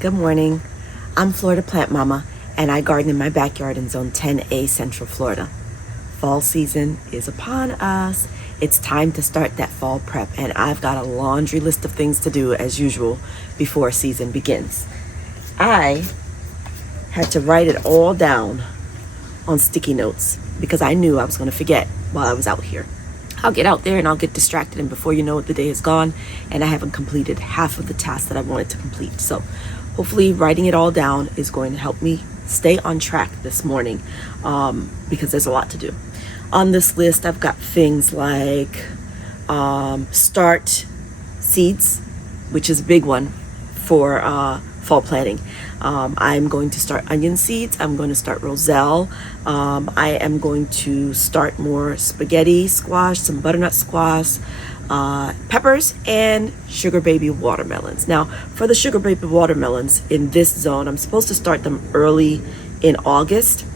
Good morning. I'm Florida Plant Mama, and I garden in my backyard in Zone 10A, Central Florida. Fall season is upon us. It's time to start that fall prep, and I've got a laundry list of things to do as usual before season begins. I had to write it all down on sticky notes because I knew I was going to forget while I was out here. I'll get out there and I'll get distracted, and before you know it, the day is gone and I haven't completed half of the tasks that I wanted to complete. So hopefully writing it all down is going to help me stay on track this morning because there's a lot to do. On this list, I've got things like start seeds, which is a big one for fall planting. I'm going to start onion seeds. I'm going to start roselle. I am going to start more spaghetti squash, some butternut squash, peppers, and sugar baby watermelons. Now, for the sugar baby watermelons in this zone, I'm supposed to start them early in August.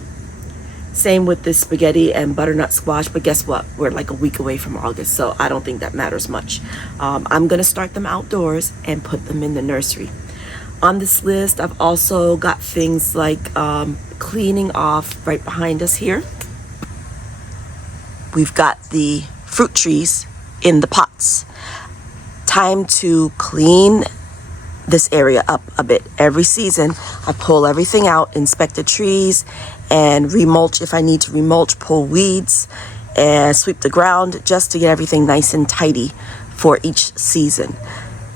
Same with this spaghetti and butternut squash, but guess what? We're like a week away from August, so I don't think that matters much. I'm gonna start them outdoors and put them in the nursery. On this list, I've also got things like cleaning off right behind us here. We've got the fruit trees in the pots. Time to clean this area up a bit. Every season, I pull everything out, inspect the trees, and remulch if I need to remulch, pull weeds, and sweep the ground just to get everything nice and tidy for each season.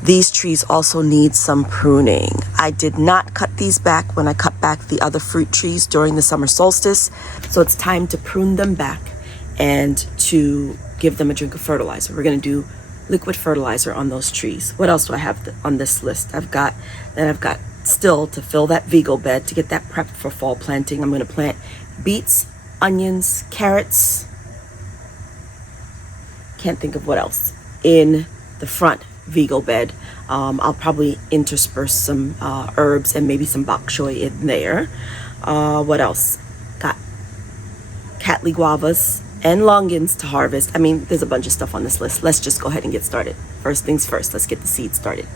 These trees also need some pruning. I did not cut these back when I cut back the other fruit trees during the summer solstice, so it's time to prune them back and to give them a drink of fertilizer. We're going to do liquid fertilizer on those trees. What else do I have on this list? I've got still to fill that Vigo bed to get that prepped for fall planting. I'm going to plant beets, onions, carrots. Can't think of what else in the front Vigo bed. I'll probably intersperse some herbs and maybe some bok choy in there. What else? Got Cattleya guavas and longans to harvest. I mean, there's a bunch of stuff on this list. Let's just go ahead and get started. First things first, let's get the seeds started.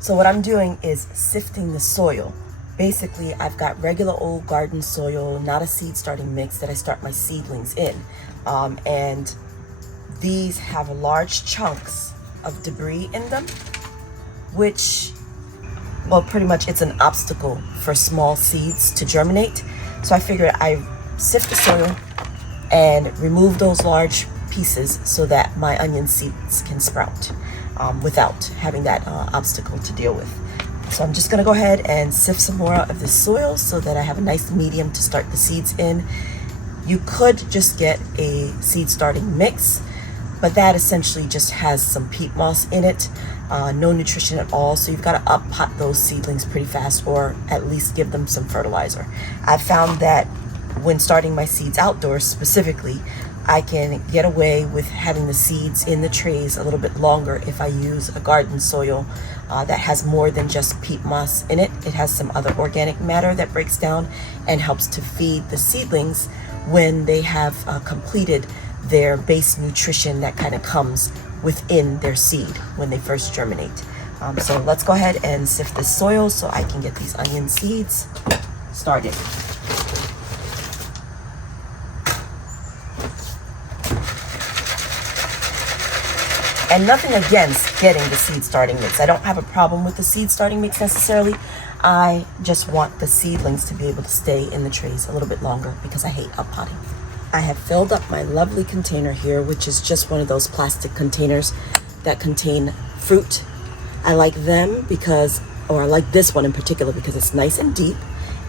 So what I'm doing is sifting the soil. Basically, I've got regular old garden soil, not a seed starting mix that I start my seedlings in. And these have large chunks of debris in them, which, well, pretty much it's an obstacle for small seeds to germinate. So I figured I sift the soil and remove those large pieces so that my onion seeds can sprout without having that obstacle to deal with. So I'm just gonna go ahead and sift some more of this soil so that I have a nice medium to start the seeds in. You could just get a seed starting mix, but that essentially just has some peat moss in it, no nutrition at all. So you've got to up pot those seedlings pretty fast, or at least give them some fertilizer. I've found that when starting my seeds outdoors specifically, I can get away with having the seeds in the trays a little bit longer if I use a garden soil that has more than just peat moss in it. It has some other organic matter that breaks down and helps to feed the seedlings when they have completed their base nutrition that kind of comes within their seed when they first germinate. So let's go ahead and sift this soil so I can get these onion seeds started. And nothing against getting the seed starting mix. I don't have a problem with the seed starting mix necessarily. I just want the seedlings to be able to stay in the trays a little bit longer because I hate up potting. I have filled up my lovely container here, which is just one of those plastic containers that contain fruit. I like them because, or I like this one in particular because it's nice and deep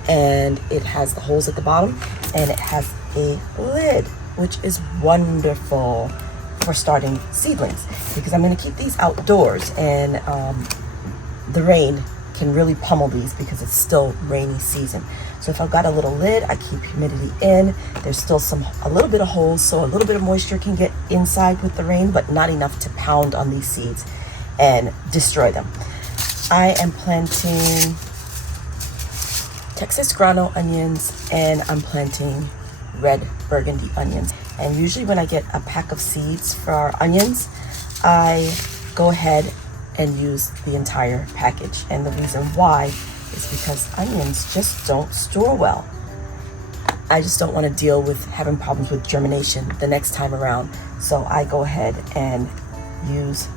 and it has the holes at the bottom and it has a lid, which is wonderful for starting seedlings because I'm going to keep these outdoors and the rain can really pummel these because it's still rainy season. So if I've got a little lid, I keep humidity in. There's still a little bit of holes, so a little bit of moisture can get inside with the rain, but not enough to pound on these seeds and destroy them. I am planting Texas grano onions, and I'm planting red burgundy onions. And usually when I get a pack of seeds for our onions, I go ahead and use the entire package. And the reason why is because onions just don't store well. I just don't want to deal with having problems with germination the next time around. So I go ahead and use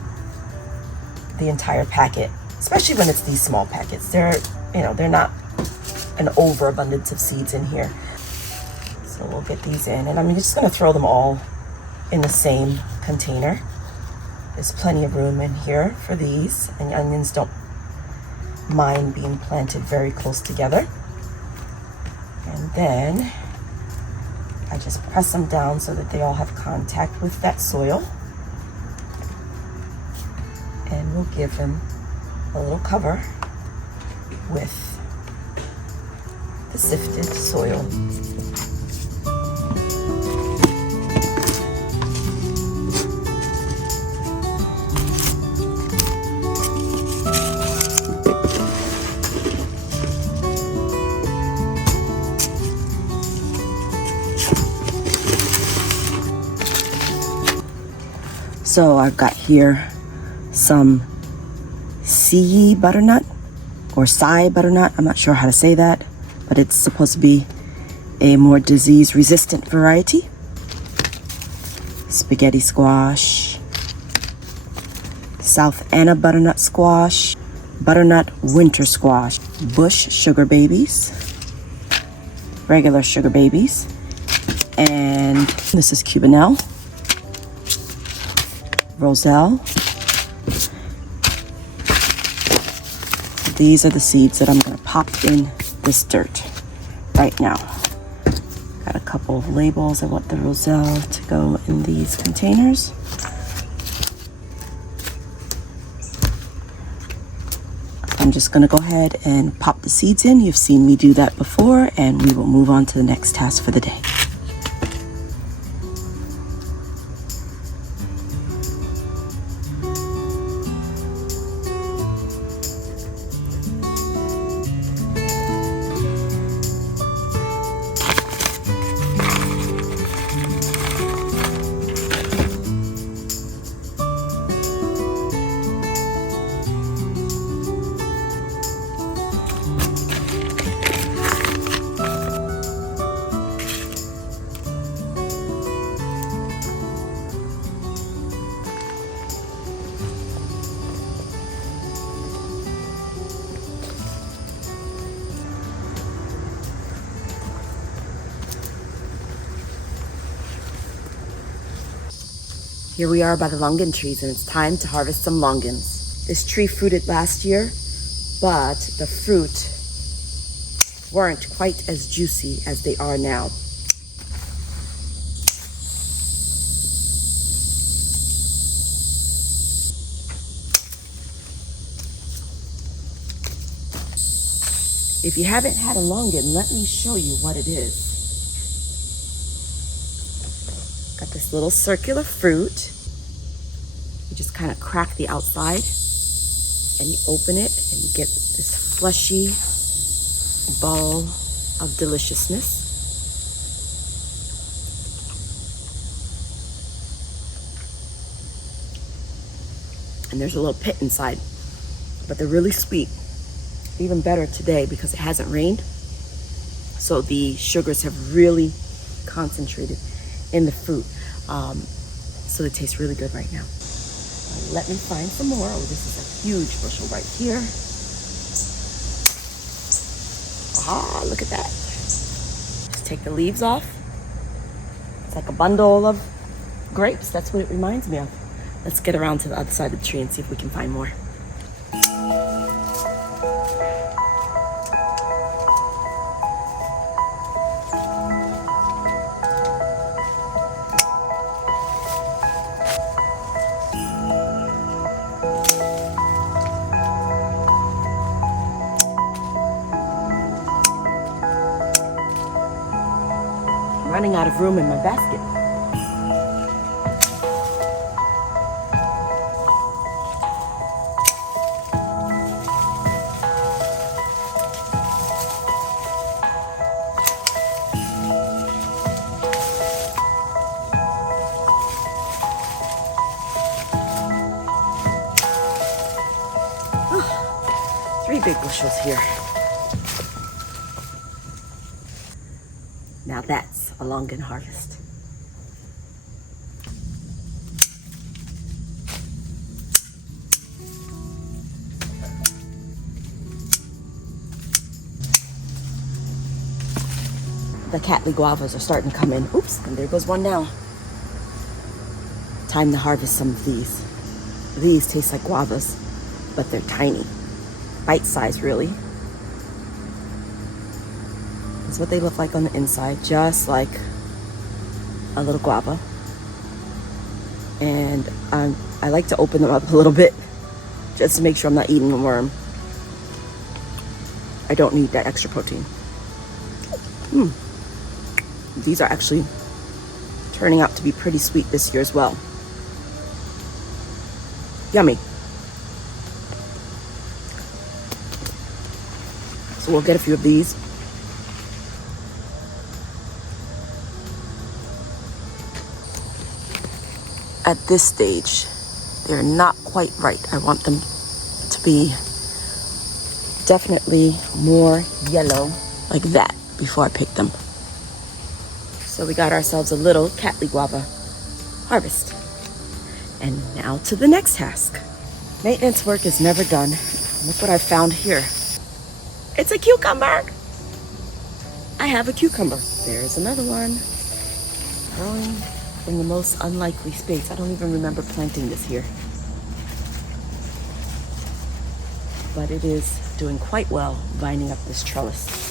the entire packet, especially when it's these small packets. They're not an overabundance of seeds in here. So we'll get these in, and I'm just gonna throw them all in the same container. There's plenty of room in here for these, and onions don't mind being planted very close together. And then I just press them down so that they all have contact with that soil. And we'll give them a little cover with the sifted soil. So I've got here some sea butternut or Sai butternut. I'm not sure how to say that, but it's supposed to be a more disease-resistant variety. Spaghetti squash, South Anna butternut squash, butternut winter squash, bush sugar babies, regular sugar babies, and this is Cubanelle, Roselle. These are the seeds that I'm going to pop in this dirt right now. Got a couple of labels. I want the Roselle to go in these containers. I'm just going to go ahead and pop the seeds in. You've seen me do that before, and we will move on to the next task for the day. Here we are by the Longan trees, and it's time to harvest some longans. This tree fruited last year, but the fruit weren't quite as juicy as they are now. If you haven't had a longan, let me show you what it is. Got this little circular fruit. You just kind of crack the outside and you open it and you get this fleshy ball of deliciousness. And there's a little pit inside, but they're really sweet. Even better today because it hasn't rained. So the sugars have really concentrated in the fruit. So they taste really good right now. Let me find some more. Oh, this is a huge bushel right here. Ah, look at that. Just take the leaves off. It's like a bundle of grapes. That's what it reminds me of. Let's get around to the other side of the tree and see if we can find more. Running out of room in my basket. big bushels here. Now that's a Longan harvest. The Cattleya guavas are starting to come in. Oops, and there goes one now. Time to harvest some of these. These taste like guavas, but they're tiny. Bite size, really. That's what they look like on the inside, just like a little guava. And I like to open them up a little bit just to make sure I'm not eating a worm. I don't need that extra protein. These are actually turning out to be pretty sweet this year as well. Yummy. So we'll get a few of these. At this stage, they're not quite right. I want them to be definitely more yellow like that before I pick them. So we got ourselves a little Cattleya guava harvest. And now to the next task. Maintenance work is never done. Look what I found here. It's a cucumber. I have a cucumber. There's another one. Growing in the most unlikely space. I don't even remember planting this here. But it is doing quite well lining up this trellis.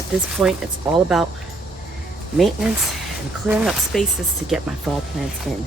At this point, it's all about maintenance and clearing up spaces to get my fall plants in.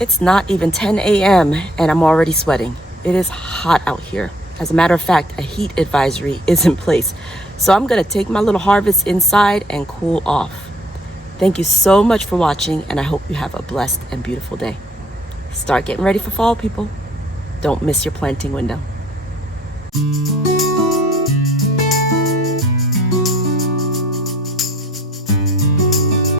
It's not even 10 a.m. and I'm already sweating. It is hot out here. As a matter of fact, a heat advisory is in place. So I'm gonna take my little harvest inside and cool off. Thank you so much for watching, and I hope you have a blessed and beautiful day. Start getting ready for fall, people. Don't miss your planting window.